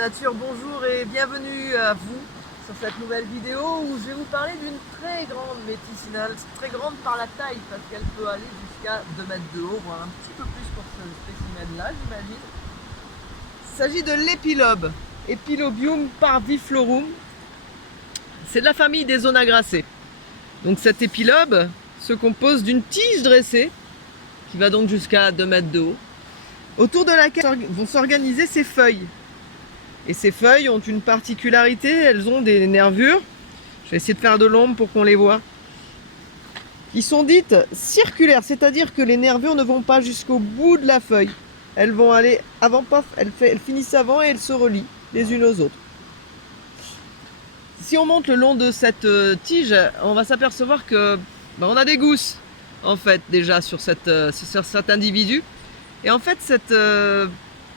nature, bonjour et bienvenue à vous sur cette nouvelle vidéo où je vais vous parler d'une très grande médicinale, très grande par la taille parce qu'elle peut aller jusqu'à 2 mètres de haut, voire un petit peu plus pour ce spécimen là j'imagine. Il s'agit de l'épilobe, Epilobium parviflorum. C'est de la famille des Zonagráceae. Donc cet épilobe se compose d'une tige dressée qui va donc jusqu'à 2 mètres de haut, autour de laquelle vont s'organiser ses feuilles. Et ces feuilles ont une particularité, elles ont des nervures, je vais essayer de faire de l'ombre pour qu'on les voit, qui sont dites circulaires, c'est-à-dire que les nervures ne vont pas jusqu'au bout de la feuille. Elles vont aller avant, paf, elles finissent avant et elles se relient les unes aux autres. Si on monte le long de cette tige, on va s'apercevoir que on a des gousses en fait déjà sur cet individu. Et en fait cette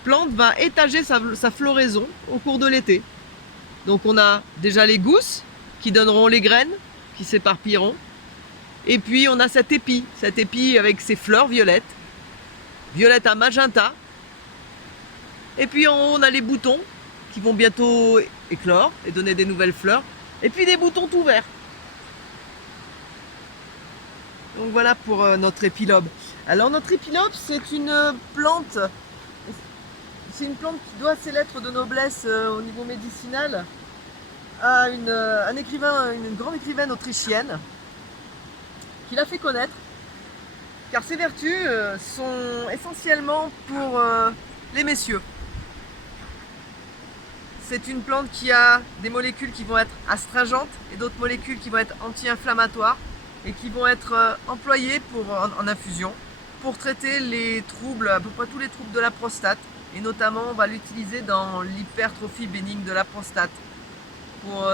plante va étager sa floraison au cours de l'été. Donc on a déjà les gousses qui donneront les graines, qui s'éparpilleront. Et puis on a cet épi avec ses fleurs violettes, violette à magenta. Et puis en haut on a les boutons qui vont bientôt éclore et donner des nouvelles fleurs. Et puis des boutons tout verts. Donc voilà pour notre épilobe. Alors notre épilobe c'est une plante. C'est une plante qui doit ses lettres de noblesse au niveau médicinal à une grande écrivaine autrichienne qui l'a fait connaître, car ses vertus sont essentiellement pour les messieurs. C'est une plante qui a des molécules qui vont être astringentes et d'autres molécules qui vont être anti-inflammatoires et qui vont être employées en infusion pour traiter les troubles, à peu près tous les troubles de la prostate. Et notamment, on va l'utiliser dans l'hypertrophie bénigne de la prostate pour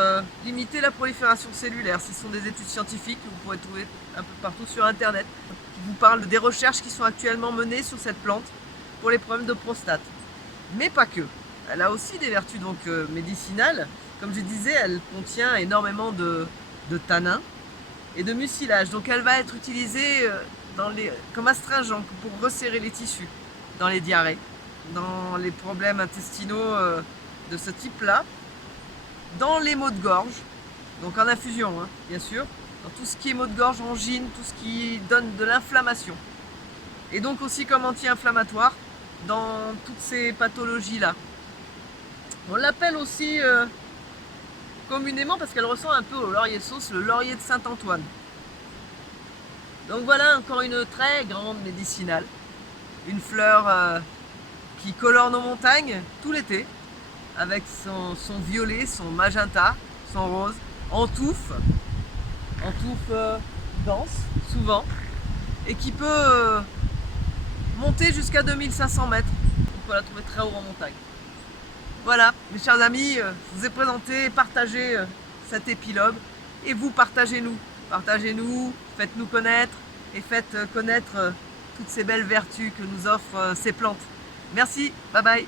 limiter la prolifération cellulaire. Ce sont des études scientifiques que vous pourrez trouver un peu partout sur internet qui vous parlent des recherches qui sont actuellement menées sur cette plante pour les problèmes de prostate. Mais pas que. Elle a aussi des vertus donc médicinales. Comme je disais, elle contient énormément de tanins et de mucilage. Donc elle va être utilisée comme astringent pour resserrer les tissus dans les diarrhées, dans les problèmes intestinaux de ce type-là, dans les maux de gorge, donc en infusion bien sûr, dans tout ce qui est maux de gorge, angine, tout ce qui donne de l'inflammation. Et donc aussi comme anti-inflammatoire dans toutes ces pathologies-là. On l'appelle aussi communément, parce qu'elle ressemble un peu au laurier sauce, le laurier de Saint-Antoine. Donc voilà encore une très grande médicinale. Une fleur qui colore nos montagnes tout l'été, avec son violet, son magenta, son rose, en touffe dense souvent, et qui peut monter jusqu'à 2500 mètres. On peut la trouver très haut en montagne. Voilà, mes chers amis, je vous ai présenté, partagé cet épilobe, et vous partagez-nous. Partagez-nous, faites-nous connaître, et faites connaître toutes ces belles vertus que nous offrent ces plantes. Merci, bye bye.